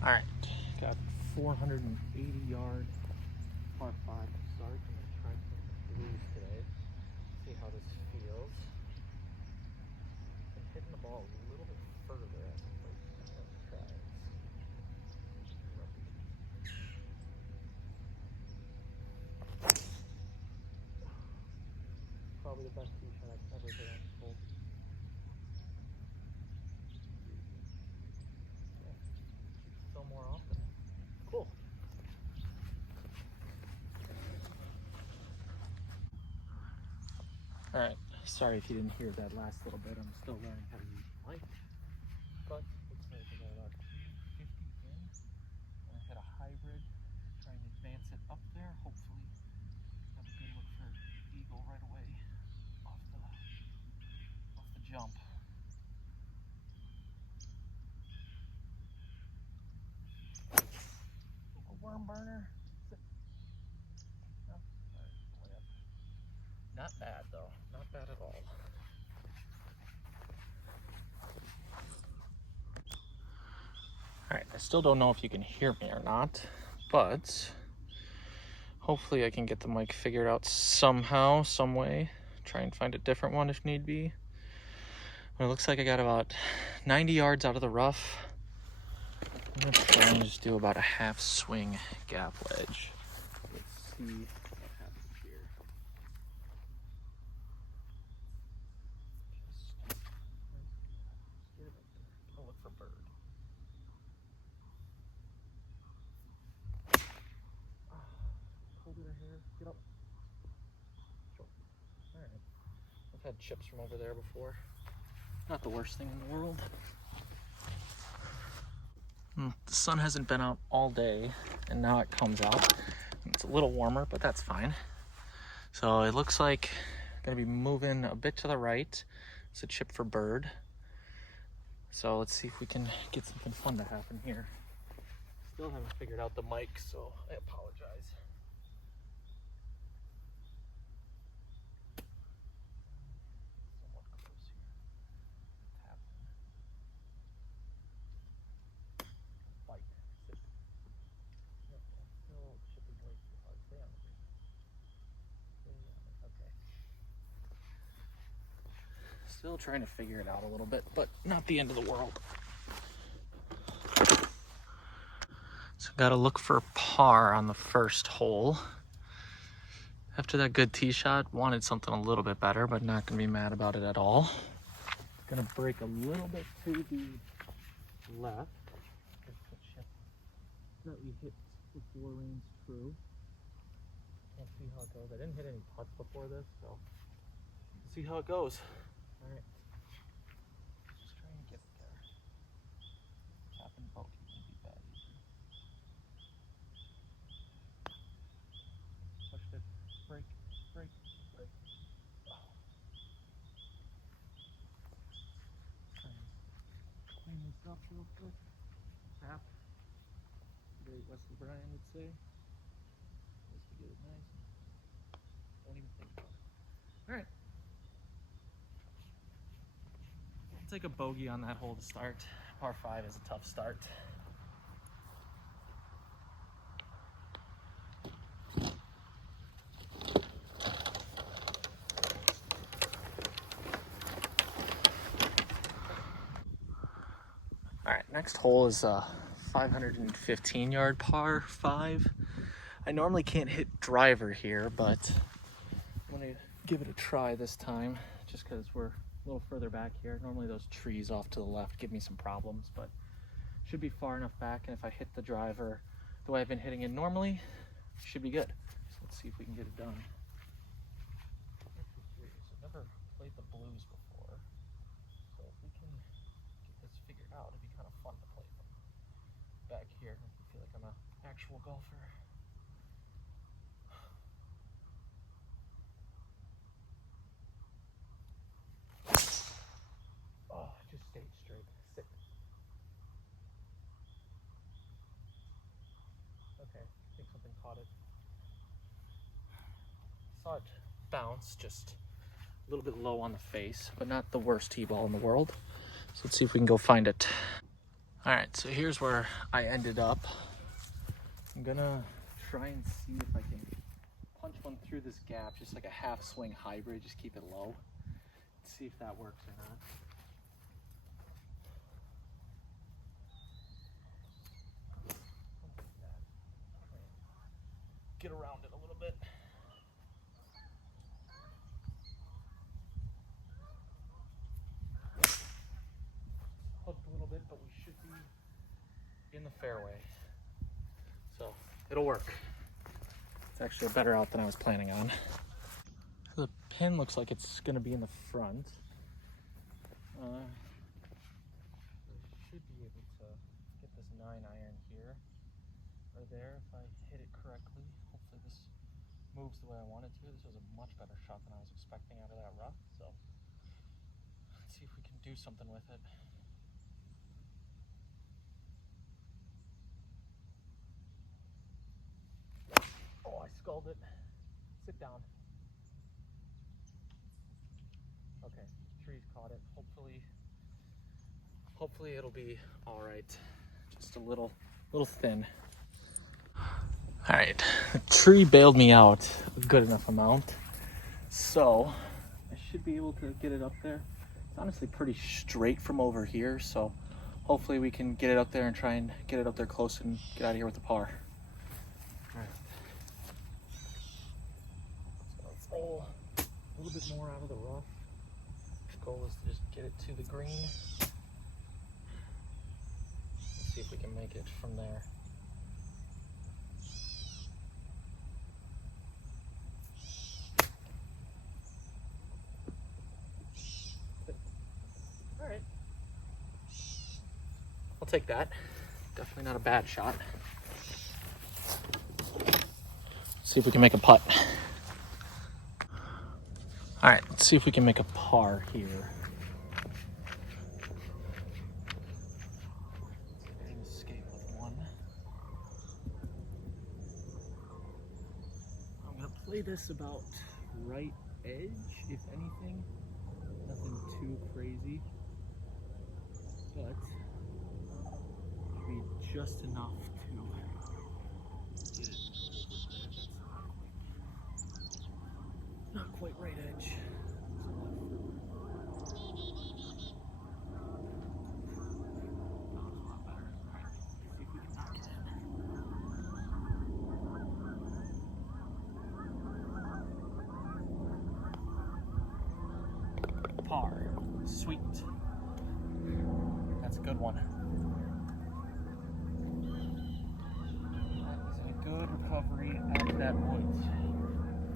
All right, got 480 yard par 5 to start. I'm gonna try some blues today. See how this feels. Been hitting the ball a little bit further as of late. I'm gonna try it. Probably the best tee shot I've ever hit on this hole. Yeah, so more often. Cool. All right. Sorry if you didn't hear that last little bit. I'm still learning how to use the mic, but looks like I got about 250 in. I hit a hybrid, try and advance it up there. Hopefully, have a good look for eagle right away off the jump. A worm burner. No? All right, way up. Not bad though. Not bad at all. All right, I still don't know if you can hear me or not, but hopefully I can get the mic figured out somehow, some way. Try and find a different one if need be. But it looks like I got about 90 yards out of the rough. I'm gonna try and just do about a half swing gap wedge. Let's see what happens here. Just get it up there. I'll look for bird. Hold it here. Get up. Sure. All right. I've had chips from over there before. Not the worst thing in the world. The sun hasn't been out all day, and now it comes out. It's a little warmer, but that's fine. So it looks like I'm gonna be moving a bit to the right. It's a chip for bird. So let's see if we can get something fun to happen here. Still haven't figured out the mic, so I apologize. Somewhat close here. Tap. Bite. Sit. Nope, I'm still chipping way too hard. Stay on the green. Stay on it. Okay. Still trying to figure it out a little bit, but not the end of the world. So got to look for par on the first hole. After that good tee shot, wanted something a little bit better, but not gonna be mad about it at all. Gonna break a little bit to the left. Just the chip that we hit before rain's true. Can't see how it goes. I didn't hit any putts before this, so we'll see how it goes. All right. Just try and get it there. Tapping bogey won't be bad either. Pushed it. Break, break, break. Oh. Try and clean this up real quick. Tap. Great Wesley Bryan would say. Just to get it nice. Don't even think about it. All right. I'll take a bogey on that hole to start. Par 5 is a tough start. All right, next hole is a 515 yard par 5. I normally can't hit driver here, but I'm gonna give it a try this time just because we're a little further back here. Normally those trees off to the left give me some problems, but should be far enough back, and if I hit the driver the way I've been hitting it normally, should be good. So let's see if we can get it done. I've never played the blues before, so if we can get this figured out, it'd be kind of fun to play them back here. I feel like I'm an actual golfer. Oh, just stay straight. Sit. Okay, I think something caught it. Saw it bounce just a little bit low on the face, but not the worst tee ball in the world. So let's see if we can go find it. All right, so here's where I ended up. I'm gonna try and see if I can punch one through this gap, just like a half swing hybrid, just keep it low. See if that works or not. Get around it a little bit. Hooked a little bit, but we should be in the fairway. So it'll work. It's actually a better out than I was planning on. The pin looks like it's gonna be in the front. I should be able to get this 9-iron here or there if I hit it correctly. Hopefully this moves the way I want it to. This was a much better shot than I was expecting out of that rough. So let's see if we can do something with it. Oh, I sculled it. Sit down. Okay, tree's caught it. Hopefully it'll be all right. Just a little thin. All right, the tree bailed me out a good enough amount. So I should be able to get it up there. It's honestly pretty straight from over here. So hopefully we can get it up there and try and get it up there close and get out of here with the par. All right. So let's roll a little bit more out of the rough. The goal is to just get it to the green. Let's see if we can make it from there. All right. I'll take that. Definitely not a bad shot. See if we can make a putt. All right, let's see if we can make a par here. And escape with one. I'm gonna play this about right edge, if anything. Nothing too crazy, but be just enough to get it. Not quite right edge. Par. Sweet. That's a good one. That was a good recovery out of that woods.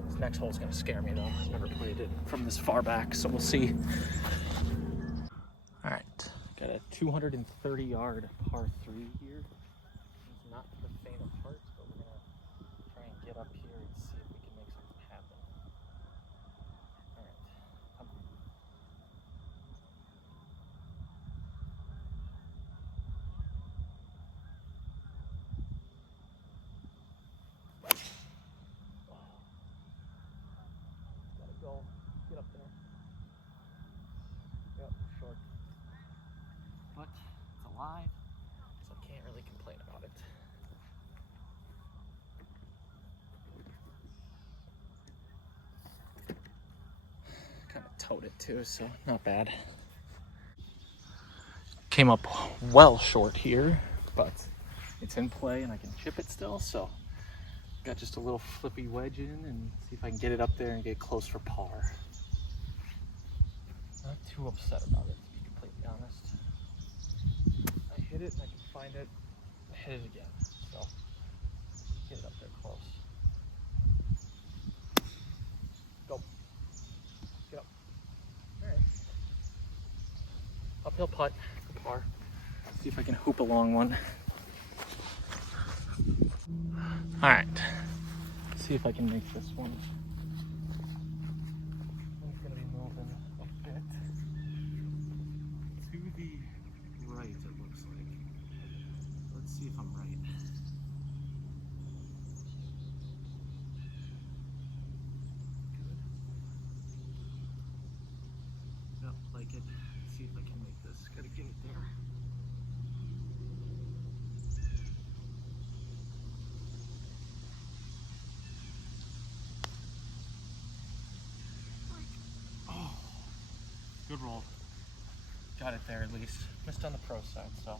This next hole is going to scare me though. I've never played it from this far back, so we'll see. All right, got a 230-yard par 3 here. It's not for the faint of heart, but we're going to try and get up here and see if we can make something happen. All right, come on. Gotta go. Get up there. Yep, short. But it's alive, so I can't really complain about it. Kind of towed it too, so not bad. Came up well short here, but it's in play and I can chip it still, so got just a little flippy wedge in and see if I can get it up there and get close for par. Not too upset about it, to be completely honest. I hit it and I can find it, hit it again, so get it up there close. Go. Get up. All right. Uphill putt for par. See if I can hoop a long one. All right. See if I can make this one. It's gonna be moving a bit to the right, it looks like. Let's see if I'm right. Good. Yep, like it. Let's see if I can make this. Gotta get it there. roll. Got it there at least. Missed on the pro side, so.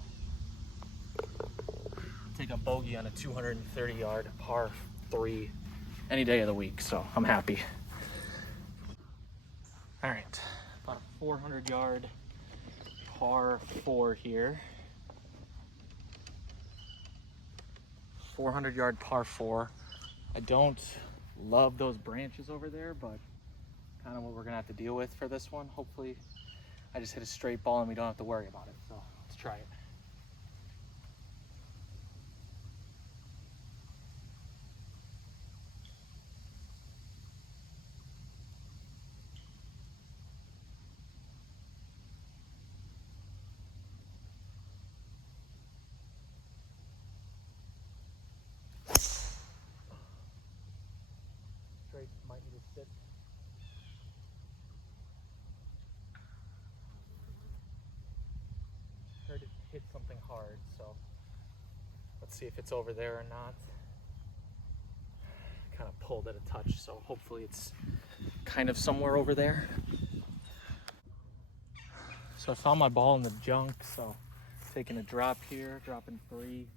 Take a bogey on a 230 yard par 3 any day of the week, so I'm happy. All right, about a 400 yard par 4 here. 400 yard par 4. I don't love those branches over there, but kind of what we're gonna have to deal with for this one. Hopefully I just hit a straight ball and we don't have to worry about it, so let's try it. Straight might need to sit. Heard it hit something hard, so let's see if it's over there or not. Kind of pulled at a touch, so hopefully it's kind of somewhere over there. So I found my ball in the junk, so taking a drop here, dropping 3.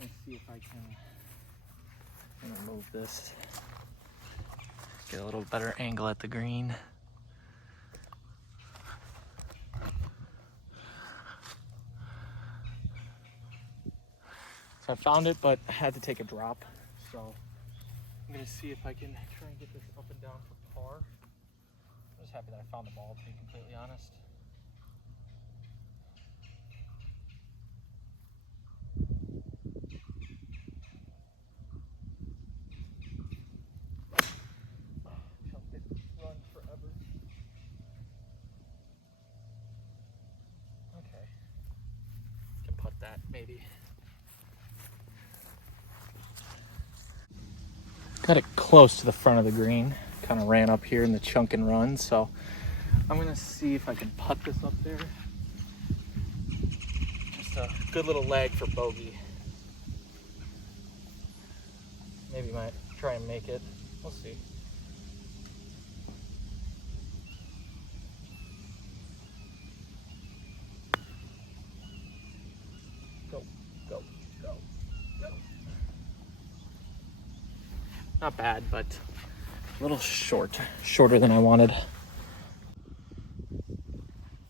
Let's see if I can move this. Get a little better angle at the green. So I found it, but I had to take a drop. So I'm gonna see if I can try and get this up and down for par. I'm just happy that I found the ball, to be completely honest. Chunked it, run forever. Okay, can putt that maybe. Got it close to the front of the green. Kind of ran up here in the chunk and run, so I'm gonna see if I can putt this up there. Just a good little leg for bogey. Maybe might try and make it. We'll see. Go, go, go, go. Not bad, but a little shorter than I wanted. All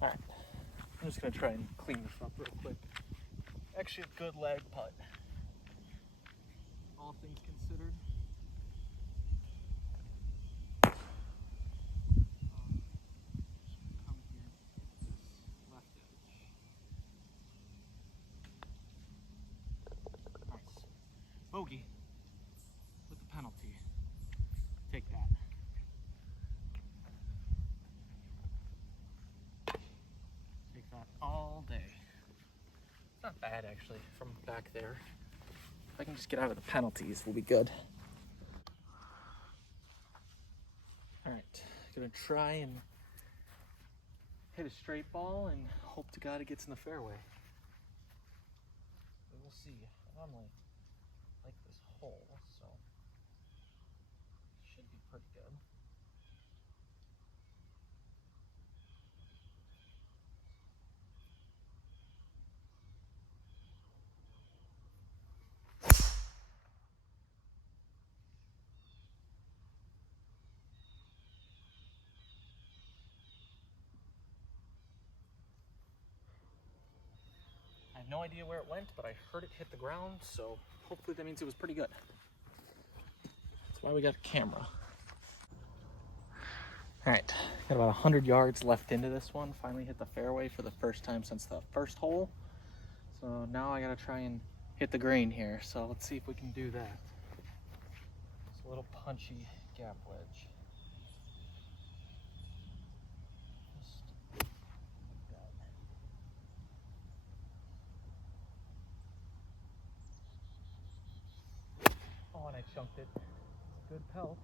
right, I'm just gonna try and clean this up real quick. Actually, a good leg putt, all things considered. Come here, this left edge. Nice. Bogey with the penalty. Take that. Take that all day. It's not bad actually from back there. If I can just get out of the penalties, we'll be good. All right, gonna try and hit a straight ball and hope to God it gets in the fairway. But we'll see. I normally like this hole, so it should be pretty good. I have no idea where it went, but I heard it hit the ground, so hopefully that means it was pretty good. That's why we got a camera. All right, got about 100 yards left into this one. Finally hit the fairway for the first time since the first hole. So now I gotta try and hit the green here. So let's see if we can do that. It's a little punchy gap wedge. Just like that. Oh, and I chunked it. Good pelt.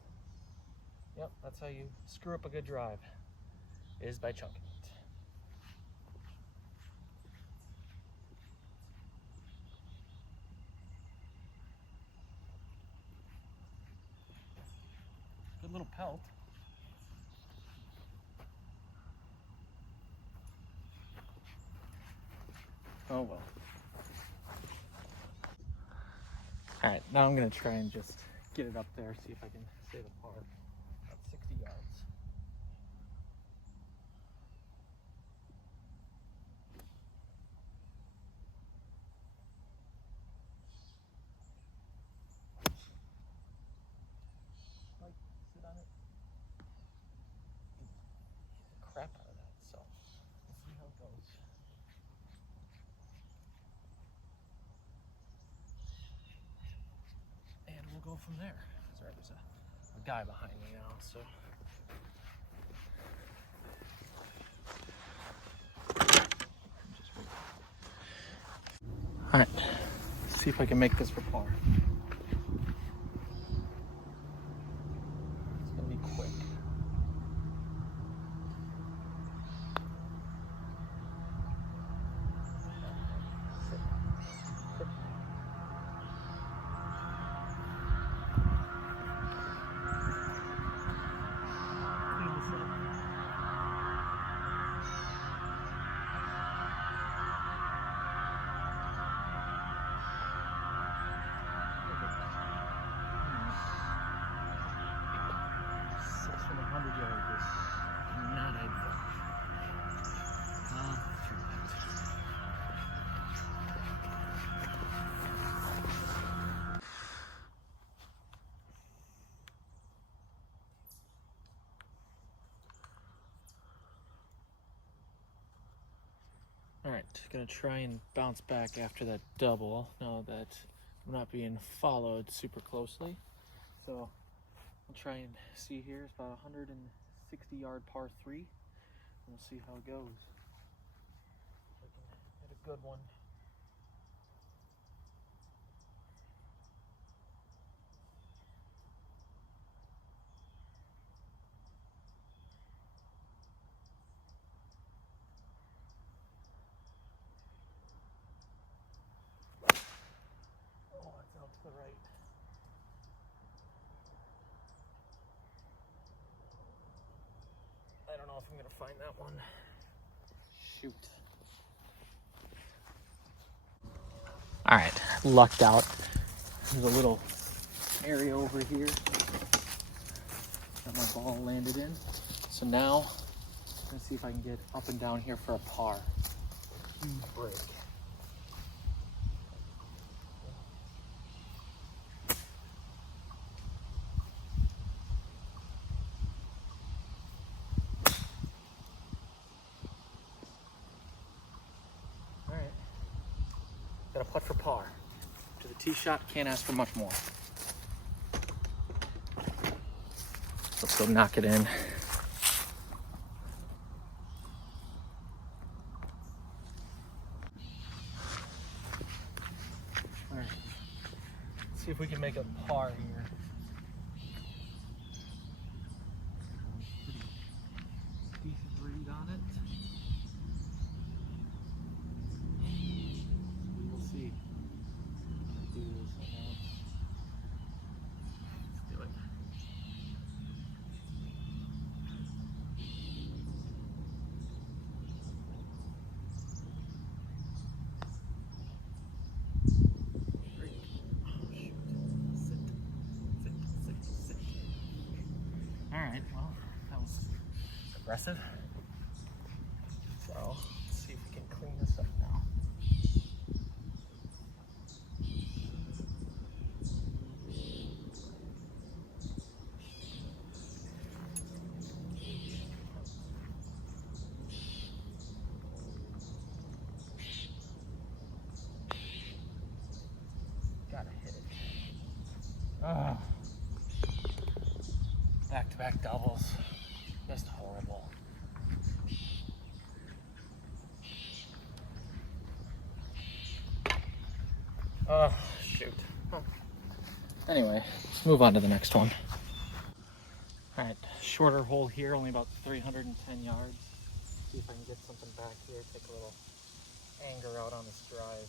Yep, that's how you screw up a good drive, is by chunking it. Good little pelt. Oh well. All right, now I'm gonna try and just get it up there, see if I can stay the par. About 60 yards. Like, sit on it. Hit the crap out of that, so we'll see how it goes. And we'll go from there. Sorry, there's a guy behind me now, so. All right, see if I can make this for par. It's gonna be quick. Not ideal. All right, gonna try and bounce back after that double. Now that I'm not being followed super closely, so I'll try and see here. It's about 160-yard par 3. We'll see how it goes. If I can hit a good one. Oh, it's out to the right. I don't know if I'm gonna find that one. Shoot. All right, lucked out. There's a little area over here that my ball landed in. So now, let's see if I can get up and down here for a par. Huge break. All right, got a putt for par. To the tee shot, can't ask for much more. Let's go knock it in. All right, let's see if we can make a par here. Decent read on it. We will see. Do this right now. Let's do it. All right, well, that was aggressive. So let's see if we can clean this up now. Gotta hit it. Oh. Back-to-back doubles. Just horrible. Oh, shoot. Anyway, let's move on to the next one. All right, shorter hole here, only about 310 yards. See if I can get something back here, take a little anger out on this drive.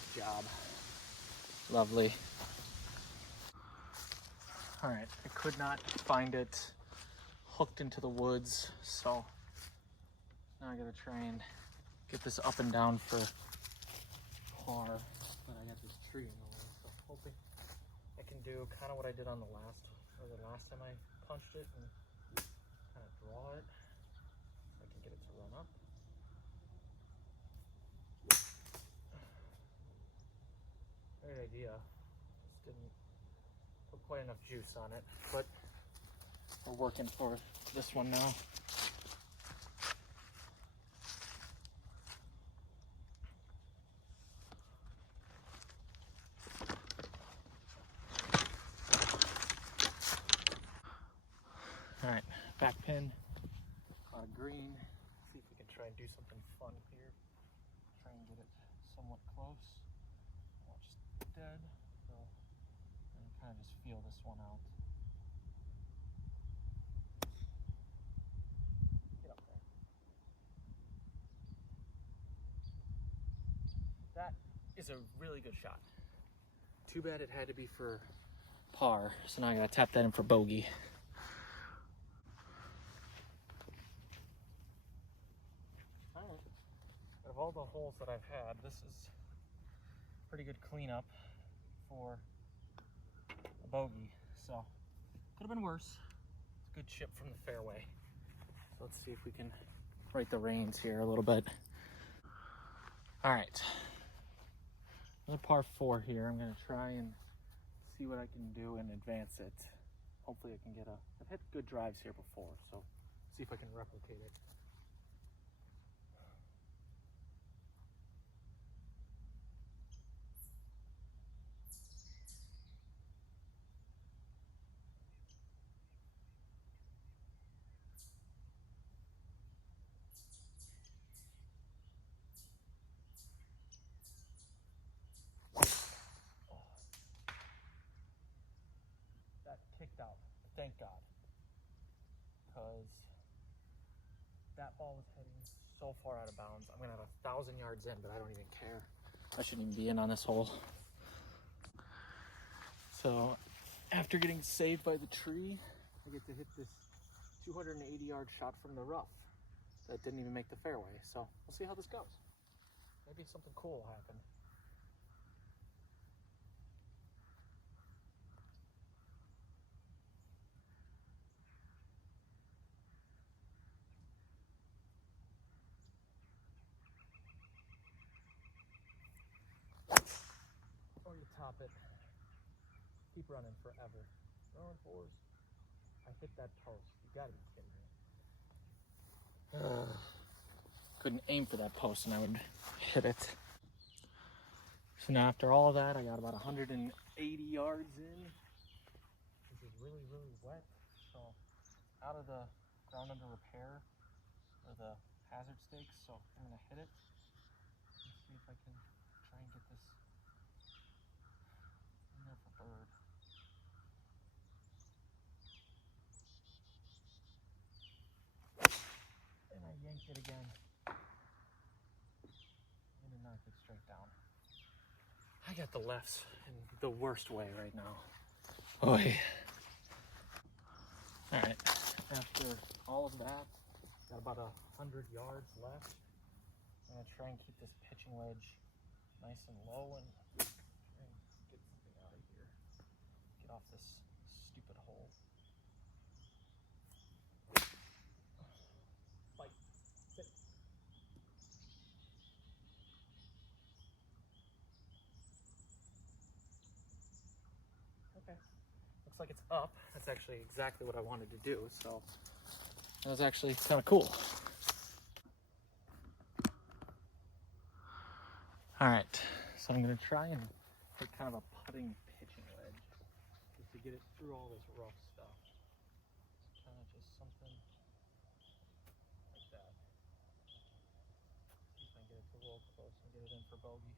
Nice job. Lovely. All right, I could not find it hooked into the woods, so now I gotta try and get this up and down for par. But I got this tree in the way, so I'm hoping I can do kind of what I did on the last time I punched it and kind of draw it so I can get it to run up. Great idea. Just didn't put quite enough juice on it, but we're working for this one now. All right, back pin on a green. See if we can try and do something fun here. Try and get it somewhat close. Not just dead. So and kind of just feel this one out. Get up there. That is a really good shot. Too bad it had to be for par, so now I gotta tap that in for bogey. All right. Out of all the holes that I've had, this is pretty good cleanup for a bogey. So could have been worse. It's a good chip from the fairway. So let's see if we can right the reins here a little bit. All right. Another par 4 here. I'm gonna try and see what I can do and advance it. Hopefully I can get I've hit good drives here before, so see if I can replicate it. That kicked out, thank God, because that ball was heading so far out of bounds. I'm gonna have 1,000 yards in, but I don't even care. I shouldn't even be in on this hole. So after getting saved by the tree, I get to hit this 280-yard shot from the rough that didn't even make the fairway. So we'll see how this goes. Maybe something cool will happen. Or you top it. Keep running forever. Throwing fours. I hit that post. You gotta be kidding me. Couldn't aim for that post and I would hit it. So now after all of that, I got about 180 yards in, which is really, really wet. So out of the ground under repair or the hazard stakes. So I'm gonna hit it and see if I can try and get this in there for bird. And I yanked it again. And it knocked it straight down. I got the lefts in the worst way right now. Oy. All right, after all of that, got about 100 yards left. I'm gonna try and keep this pitching wedge nice and low and try and get something out of here. Get off this stupid hole. Fight. Sit. Okay. Looks like it's up. That's actually exactly what I wanted to do, so that was actually kind of cool. All right, so I'm gonna try and hit kind of a putting pitching wedge just to get it through all this rough stuff. Kind of just something like that. See if I can get it to roll close and get it in for bogey.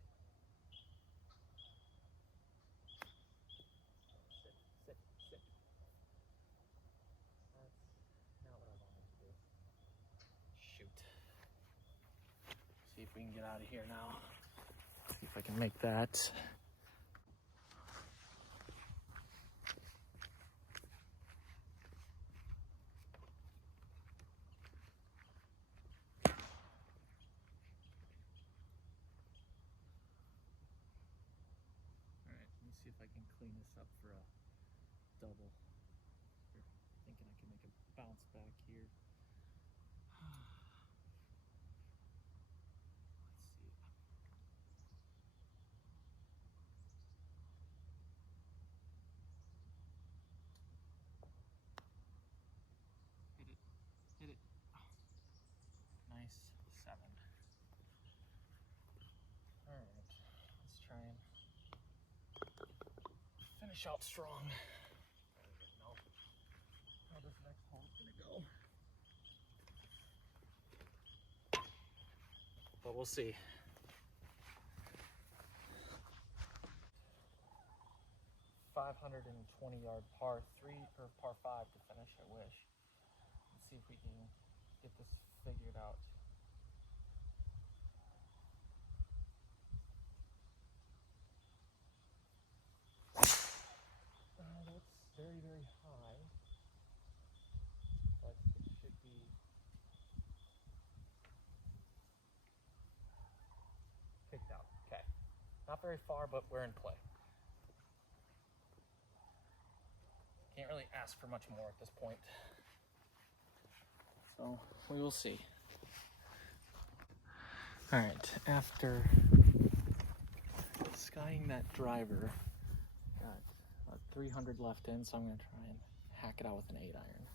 Sit, sit, sit. That's not what I wanted to do. Shoot. See if we can get out of here now. See if I can make that. Alright, let me see if I can clean this up for a double. Here, thinking I can make a bounce back here. Let's see. Hit it. Hit it. Oh, nice 7. Alright, let's try and finish out strong. I don't even know how this next hole is gonna go. But we'll see. $520-yard par 3 or par 5 to finish, I wish. Let's see if we can get this figured out. That's very, very high, but it should be kicked out. Okay. Not very far, but we're in play. Can't really ask for much more at this point. So we will see. All right, after skying that driver, got about 300 left in, so I'm gonna try and hack it out with an 8-iron.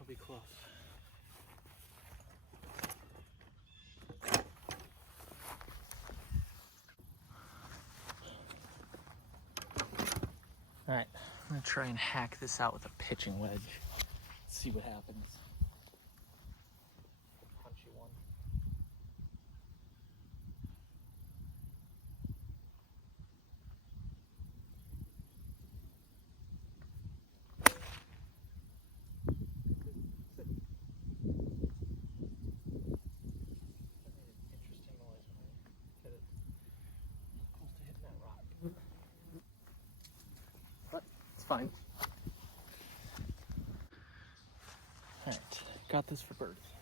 I'll be close. All right, I'm gonna try and hack this out with a pitching wedge. See what happens. Punchy one. Interesting noise when I hit it. Close to hitting that rock. But it's fine. Alright, got this for birdie.